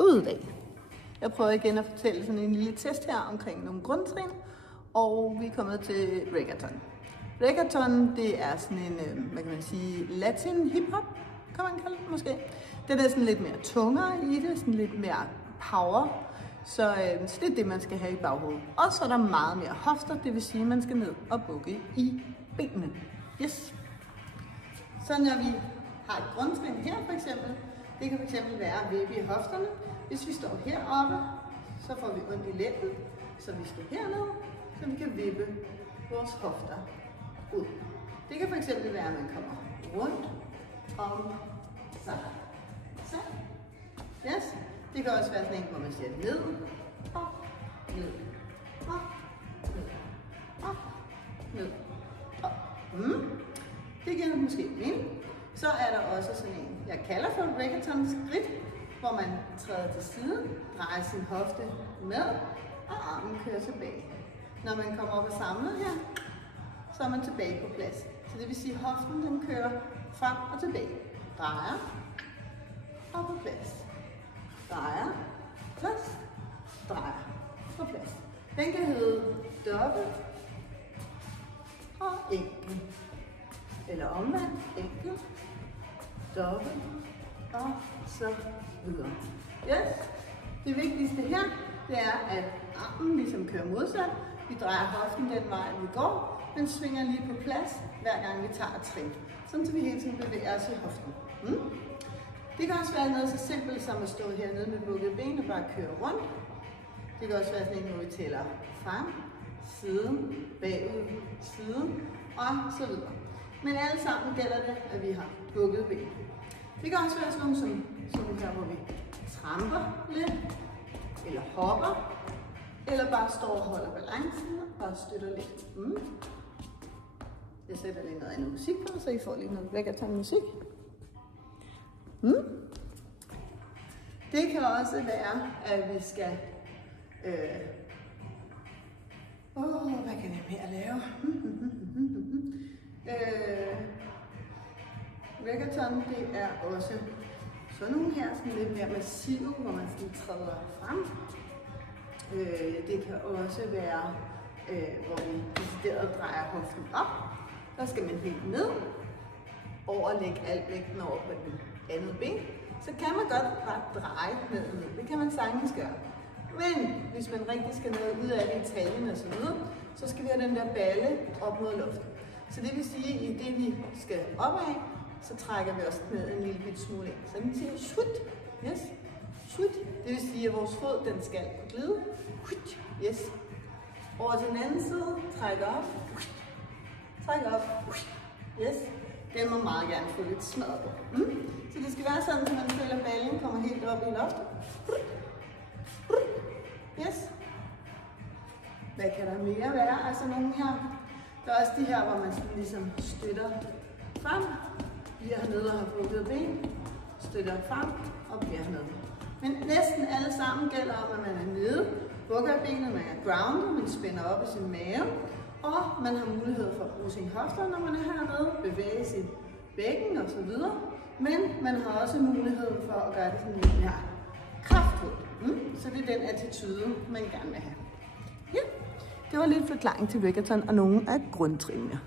God dag. Jeg prøver igen at fortælle sådan en lille test her omkring nogle grundtrin, og vi er kommet til reggaeton. Reggaeton, det er sådan en, hvad kan man sige, latin hiphop, kan man kalde det måske. Den er sådan lidt mere tungere i det, sådan lidt mere power, så det er det, man skal have i baghovedet. Og så er der meget mere hofter, det vil sige, at man skal ned og bukke i benene. Yes. Så når vi har et grundtrin her for eksempel, det kan fx være at vippe i hofterne. Hvis vi står heroppe, så får vi ondt i lænden, så vi står hernede, så vi kan vippe vores hofter ud. Det kan fx være, at man kommer rundt om sig. Så. Yes. Det kan også være sådan en, hvor man siger ned, op, ned, op, ned, op, ned, op. Det giver måske mening. Så er der også sådan en, jeg kalder for et reggaeton skridt, hvor man træder til siden, drejer sin hofte med, og armen kører tilbage. Når man kommer op og samler her, så er man tilbage på plads. Så det vil sige, at hoften den kører frem og tilbage. Drejer, og på plads. Drejer, plads, drejer, på plads. Den kan hedde dobbelt og enkelt. Eller omvendt, enkelt, dobbelt og så videre. Yes. Det vigtigste her, det er, at armen ligesom kører modsat. Vi drejer hoften den vej, vi går, men svinger lige på plads, hver gang vi tager et trin. Sådan så vi hele tiden bevæger os i hoften. Det kan også være noget så simpelt som at stå hernede med bukkede ben og bare køre rundt. Det kan også være sådan en, hvor vi tæller frem, siden, bagud, siden og så videre. Men alle sammen gælder det, at vi har bukkede ben. Det kan også være sådan nogle som her, hvor vi tramper lidt, eller hopper, eller bare står og holder balancen og støtter lidt. Jeg sætter lige noget andet musik på, så I får lige noget reggaeton musik. Det kan også være, at vi skal... hvad kan jeg mere lave? Reggaeton, det er også sådan nogle her, sådan lidt mere massive, hvor man sådan træder frem. Det kan også være, hvor vi decideret drejer hoften op. Der skal man helt ned, overlægge al vægten over på den andet ben. Så kan man godt bare dreje ned. Det kan man sagtens gøre. Men hvis man rigtig skal noget ud af det i taljen og så videre, så skal vi have den der balle op mod luften. Så det vil sige, at i det vi skal opad, så trækker vi os ned en lille bitte smule ind. Så den siger swit. Yes. Swit. Det vil sige, at vores fod den skal glide. Yes. Over til den anden side. Træk op. Træk op. Yes. Den må meget gerne få lidt smadret på. Så det skal være sådan, at man føler, at ballen kommer helt op i loftet. Yes. Hvad kan der mere være? Altså nogle her. Der er også de her, hvor man sådan ligesom støtter frem, bliver hernede og har bukkede ben, støtter frem og bliver hernede. Men næsten alle sammen gælder om, at man er nede, bukker benet, man er grounded, man spænder op i sin mave, og man har mulighed for at bruge sine hofter, når man er hernede, bevæge sit bækken og så videre. Men man har også mulighed for at gøre det sådan lidt mere kraftfuldt. Så det er den attitude, man gerne vil have. Ja, det var lidt forklaring til reggaeton og nogle af grundtrinene.